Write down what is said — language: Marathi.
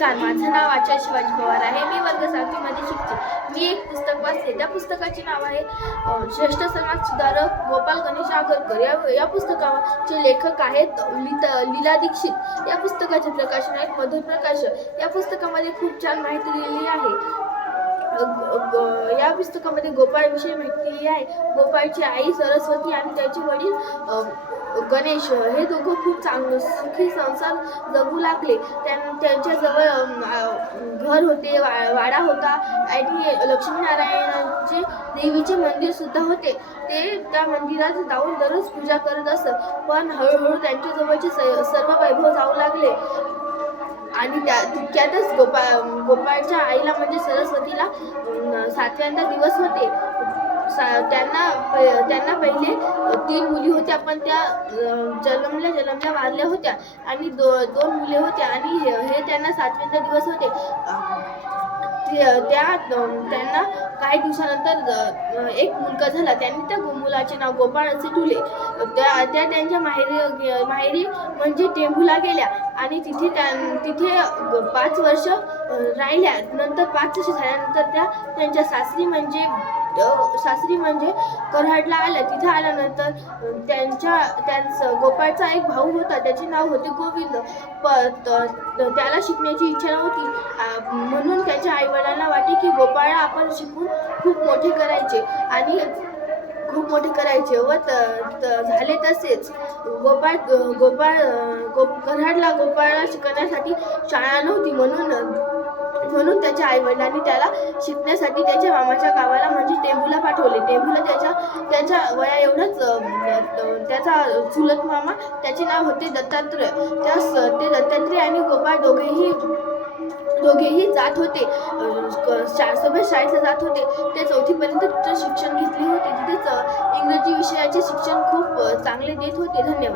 नमस्कार, माझं नाव आचार्य शिवाजी पवार आहे. मी वर्ग 7वी मध्ये शिकते. मी एक पुस्तक वाचले. त्या पुस्तकाचे नाव आहे श्रेष्ठ समाज सुधारक गोपाल गणेश आगरकर. या पुस्तकाचे लेखक आहेत लीला दीक्षित. या पुस्तकाचे प्रकाशन आहेत मधुर प्रकाश. या पुस्तकामध्ये खूप छान माहिती दिलेली आहे. या पुस्तकामध्ये गोपाळविषयी माहिती दिली आहे. गोपाळची आई सरस्वती आणि त्याचे वडील गणेश हे दोघं खूप चांगले सुखी संसार जगू लागले. त्यांच्याजवळ घर होते, वाडा होता आणि लक्ष्मीनारायणाचे देवीचे मंदिर सुद्धा होते. ते त्या मंदिरात जाऊन दररोज पूजा करत असत. पण हळूहळू त्यांच्याजवळचे सर्व वैभव जाऊ लागले आणि तितक्यातच गोपाळच्या आईला म्हणजे सरस्वतीला 7व्यांदा दिवस होते. त्यांना पहिले 3 मुली होत्या, पण त्या जन्मल्या वारल्या होत्या आणि 2 मुले होत्या आणि हे त्यांना 7व्यांदा दिवस होते. त्यांना काही दिवसानंतर एक मुलगा झाला. त्यांनी त्या मुलाचे नाव गोपाळ असे ठेवले. त्या त्यांच्या माहेरी म्हणजे टेंभूला गेल्या आणि तिथे 5 वर्ष राहिल्या. नंतर 5 वर्ष झाल्यानंतर त्या त्यांच्या सासरी म्हणजे कराडला आल्या. तिथे आल्यानंतर गोपाळचा एक भाऊ होता, त्याचे नाव होते गोविंद. त्याला शिकण्याची इच्छा नव्हती, म्हणून त्याच्या आईवडिलांना वाटे की गोपाळला आपण शिकून खूप मोठे करायचे व झाले तसेच. कराडला गोपाळला शिकण्यासाठी शाळा नव्हती, म्हणून त्याच्या आईवडिलांनी त्याला शिकण्यासाठी त्याच्या मामाच्या गावाला म्हणजे टेंभूला पाठवले. टेंभूला त्याच्या वया एवढंच त्याचा चुलत मामा, त्याचे नाव होते दत्तात्रय. ते दत्तात्रय आणि गोपाळ दोघेही जात होते, सोबत शाळेत जात होते. ते 4थी पर्यंत शिक्षण घेतले होते. तिथेच इंग्रजी विषयाचे शिक्षण खूप चांगले देत होते. धन्यवाद.